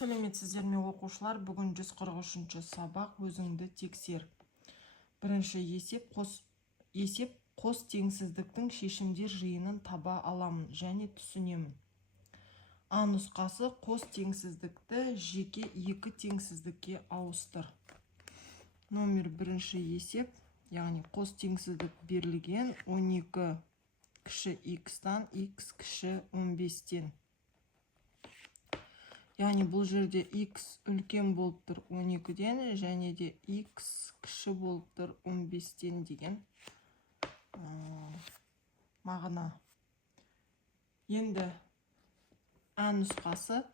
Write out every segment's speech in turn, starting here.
Сәлеметсіздер ме оқушылар, бүгін 143 сабақ өзіңді тексер. Бірінші есеп қос теңсіздіктің шешімдер жиынын таба аламын және түсінемін. А нұсқасы қос теңсіздікті жеке екі теңсіздікке ауыстыр. Номер бірінші есеп, яғни қос теңсіздік берілген 12 кіші x-тан x кіші 15-тен. Яғни бұл жерде x үлкен болып тұр 12-ден, және де x кіші болып тұр 15-тен деген мағына. Енді А нұсқасы.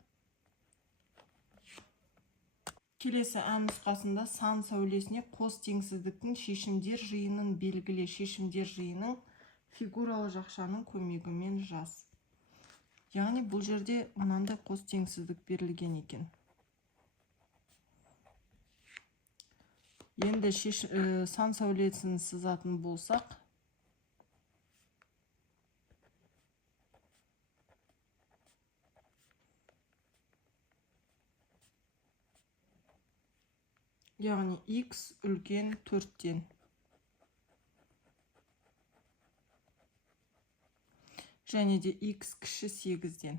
Келесі А нұсқасында сан сәулесіне қос теңсіздіктің шешімдер жиынын белгіле. Шешімдер жиынын фигуралы жақшаның көмегімен жаз. Яғни бұл жерде мынандай қос теңсіздік берілген екен. Енді сан сәулесін сызатын болсақ, яғни x үлкен 4-тен. Және де x кіші 8-ден.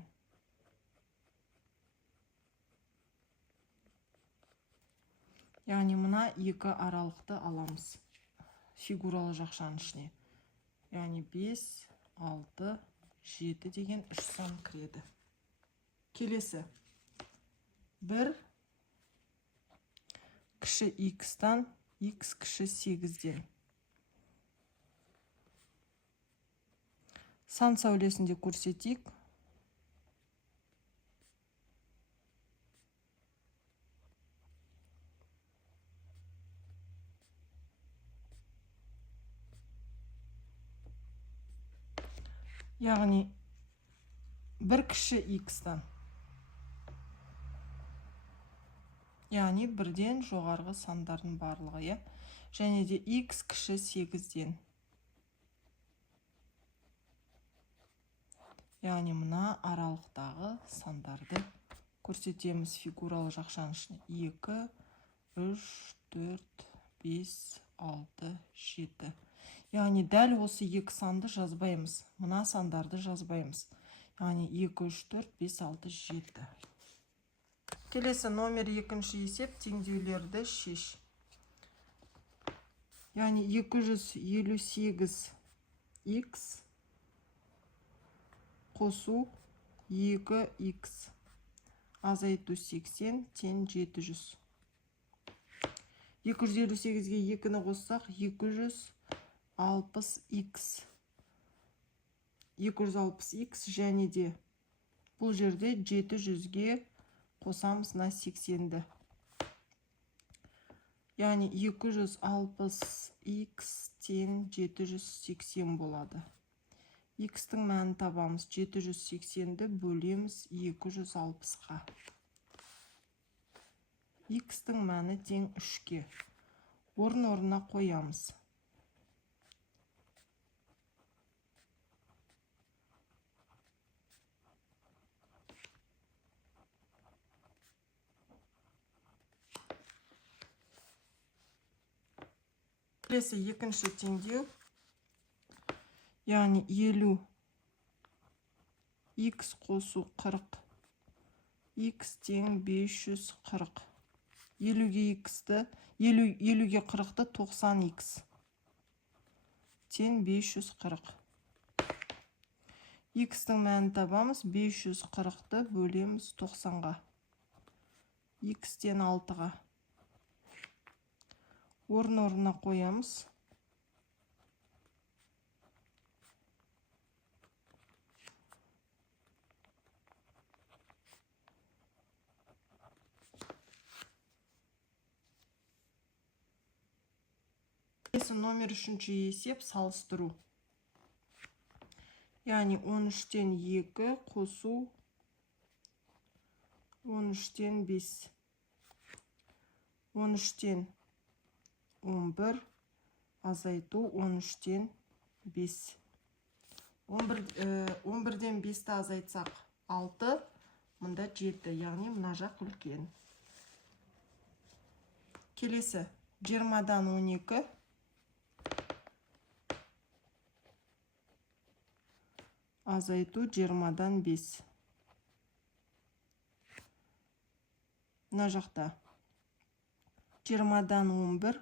Яғни мына екі аралықты аламыз фигуралы жақшаның ішіне. Яғни 5, 6, 7 деген 3 сан кіреді. Келесі. 1 кіші x-тан x кіші 8-ден. Сан сәулесінде көрсетейік. Яғни 1 кіші x-тан. Яғни 1-ден жоғарғы сандардың барлығы. Және де x кіші 8-ден. Яғни мына аралықтағы сандарды көрсетеміз фигуралы жақшаның ішіне. 2, 3, 4, 5, 6, 7. Яғни дәл осы екі санды жазбаймыз. Мына сандарды жазбаймыз. Яғни 2, 3, 4, 5, 6, 7. Келесі номер екінші есеп теңдеулерді шеш. Яғни 258x қосу 2x азайту 80 тең 700. 258-ге 2-ні қоссақ 260x. 260x және де бұл жерде 700-ге қосамыз на 80-ді. Яғни 260x тең 780 болады. X-тің мәнін табамыз. 780-ді бөлеміз 260-ға. X-тің мәні тең 3-ке. Орын-орнына қоямыз. Келесі екінші теңдеу. Яғни 50 x қосу 40. X тең 540. 50-ге 40-ды 90x. Тең 540. X-тің мәнін табамыз. 540-ды бөлеміз 90-ға. X тен 6-ға. Орын-орнына қоямыз. Номер үшінші есеп салыстыру. Яғни 13-тен 2 қосу 13-тен 5. 13-тен 11 азайту 13-тен 5. 11-ден 5-ті азайтсақ 6, Мұнда 7, яғни мына жақ үлкен. Келесі 20-дан 12. Азайту 20-дан 5. Мына жақта 20-дан 11.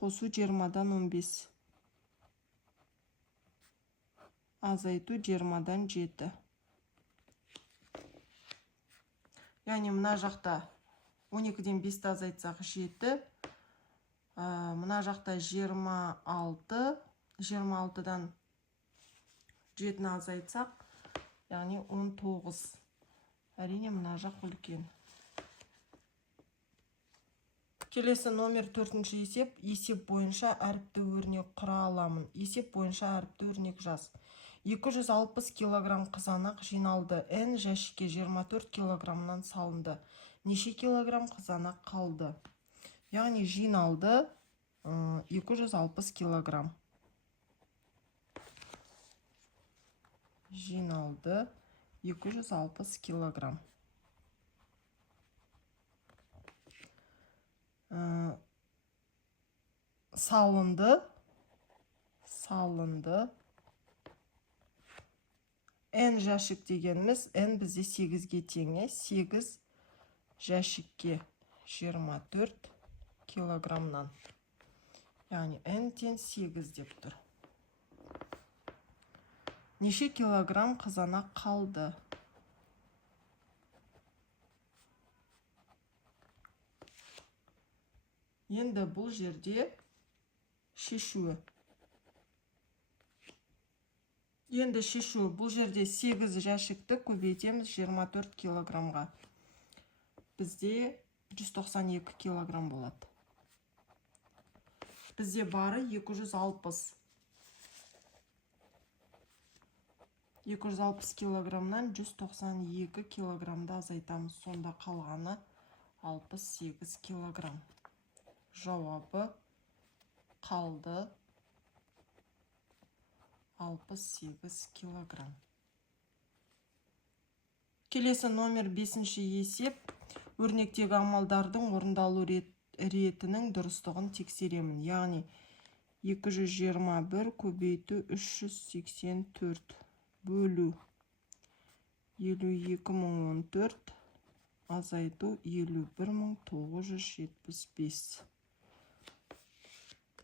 Қосу 20-дан 15. Азайту 20-дан 7. Яғни мына жақта 12-ден 5-ті азайтсақ 7. Мына жақта 26. 26-дан 7-ні азайтсақ, яғни 19. Әрине мына жақ үлкен. Келесі номер 4-ші есеп. Есеп бойынша әріпті өрнек құра аламын. Есеп бойынша әріпті өрнек жаз. 260 килограмм қызанақ жиналды. N жәшікке 24 килограммнан салынды. Неше килограмм қызанақ қалды? Яғни жиналды 260 килограмм. Жиналды 260 килограмм. Салынды. N жәшік дегеніміз, N бізде 8-ге тең. 8 жәшікке 24 килограммнан. Яғни N тен 8 деп тұр. Неше килограмм қызанақ қалды? Енді бұл жерде шешуі. Бұл жерде 8 жәшікті көбейтеміз 24 килограммға. Бізде 192 килограмм болады. Бізде бары 260. 260 килограммнан 192 килограммда азайтамыз. Сонда қалғаны 68 килограмм. Жауабы қалды 68 килограмм. Келесі номер 5-ші есеп. Өрнектегі амалдардың орындалу ретінің дұрыстығын тексеремін. Яғни 221 көбейту 384 бөлу 52014 азайту 51975.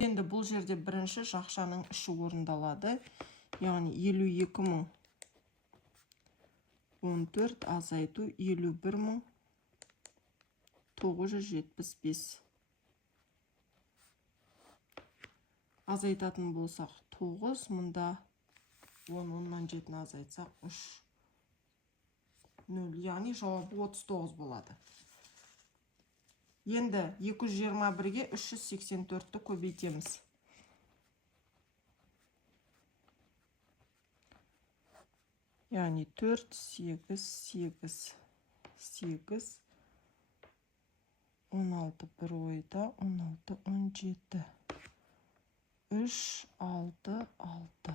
Енді бұл жерде бірінші жақшаның іші орындалады. Яғни 52014 азайту 51975. Азайтатын болсақ 9, мұнда 10-10-нан 7-ні азайтсақ 3. 0, яғни жауабы 39 болады. Енді 221-ге 384-ті көбейтеміз. Яғни 4, 8, 8, 8, 16 бір ойда, 16, 17, 3, 6, 6,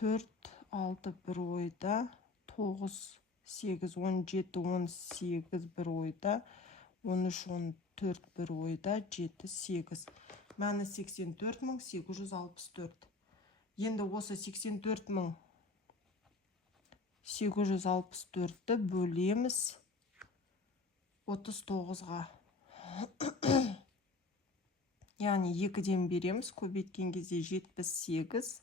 4, 6 бір ойда, 9, 8, 17, 18 бір ойда, 13, 14 бір ойда, 7, 8. Мәні 84.864. Енді осы 84.864-ті бөлеміз 39-ға. Яғни 2-ден береміз, көбейткен кезде 78,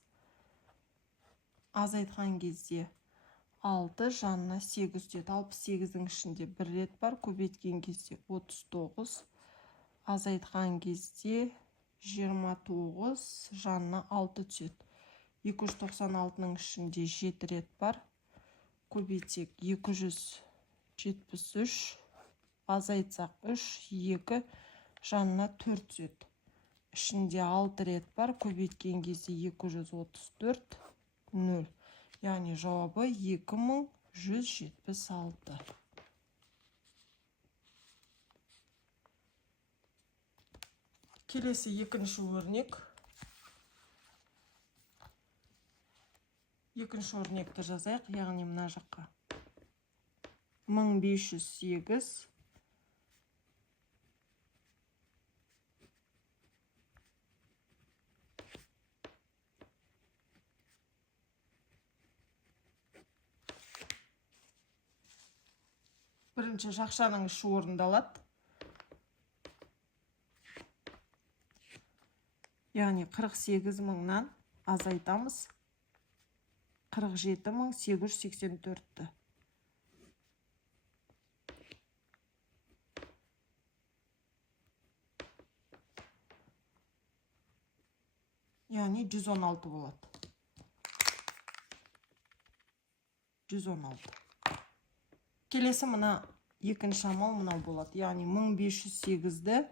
азайтқан кезде 6, жанына 8 түседі. 68-дің ішінде бір рет бар, көбейткен кезде 39, азайтқан кезде 29, жанына 6 түседі. 296-ның ішінде 7 рет бар, көбейтсек 273, азайтсақ 3, 2, жанына 4 түседі. Ішінде 6 рет бар, көбейткен кезде 234, 0. Яғни жауабы 2176. Келесі екінші өрнек. Екінші өрнекті жазайық, яғни мына жаққа 1508 бірінші жақшаның іші орындалады. Яғни 48.000-нан азайтамыз 47.884-ті. Яғни 116 болады. 116. Келесі мына екінші амал мынау болады. Яғни 1508-ді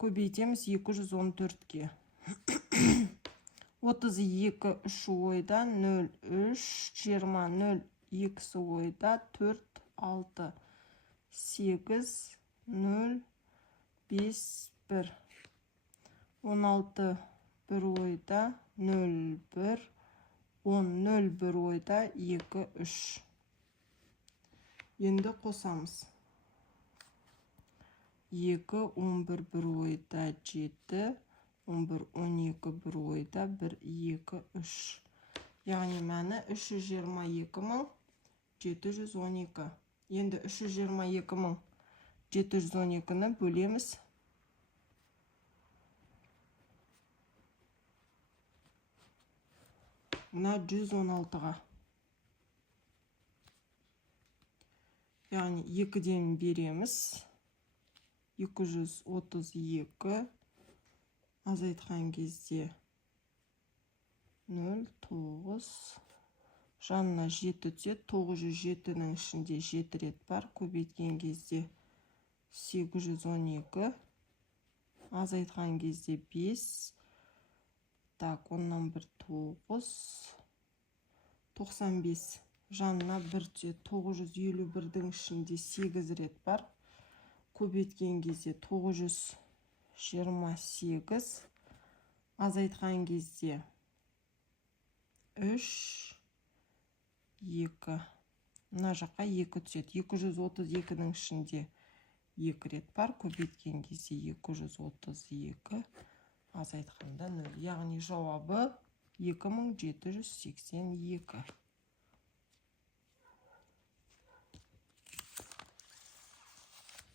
көбейтеміз 214-ге. 32 3 ойда 0 3 20 0 2 ойда 4 6 8 0 5 1 16 1 ойда 0 1 10 0 1 ойда 2 3. Енді қосамыз. 2 11 1 ойда 7 11 12 1 ойда 1 2 3. Яғни мәні 322.712. Енді 322.712-ні бөлеміз. Мына 116-ға. Яғни 2-ден береміз. 232 азайтқан кезде 0 9 жанына 7 түседі. 907-нің ішінде 7 рет бар. Көбейткен кезде 812 азайтқан кезде 5. Так, оннан 1 9 95 жанына 1 түседі. 951-дің ішінде 8 рет бар. Көбейткен кезде 928 азайтқан кезде 3 2. Мына жаққа 2 түседі. 232-ның ішінде 2 рет бар. Көбейткен кезде 232 азайтқанда 0. Яғни жауабы 2782.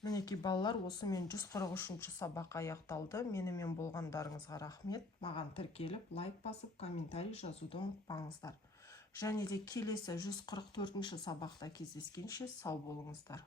Мінеки балалар, осымен 143-ші сабақ аяқталды. Менімен болғандарыңызға рахмет. Маған тіркеліп, лайк басып, комментарий жазуды ұмытпаңыздар. Және де келесі 144-ші сабақта кездескенше сау болыңыздар.